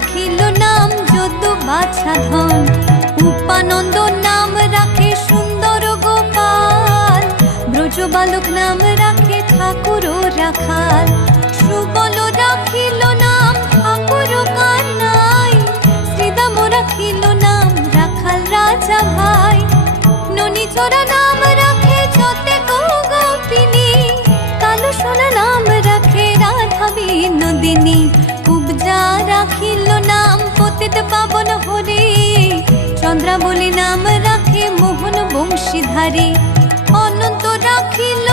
রাখিল নাম যদু বাছা ধন। উপানন্দ নাম রাখে সুন্দর গোপাল, ব্রজ বালক নাম রাখে ঠাকুর রাখাল। সুবল রাখিল নাম ঠাকুর কানাই, শ্রীদাম রাখিল নাম রাখাল রাজা ভাই। ননীচরা নাম রাখে যতে গোপিনী, কালো সোনা নাম রাখে রাধা বিনোদিনী। কুবজা রাখিল নাম পতিত পাবন হরি, চন্দ্রাবলী নাম রাখে মোহন বংশীধারী। অনন্ত রাখিল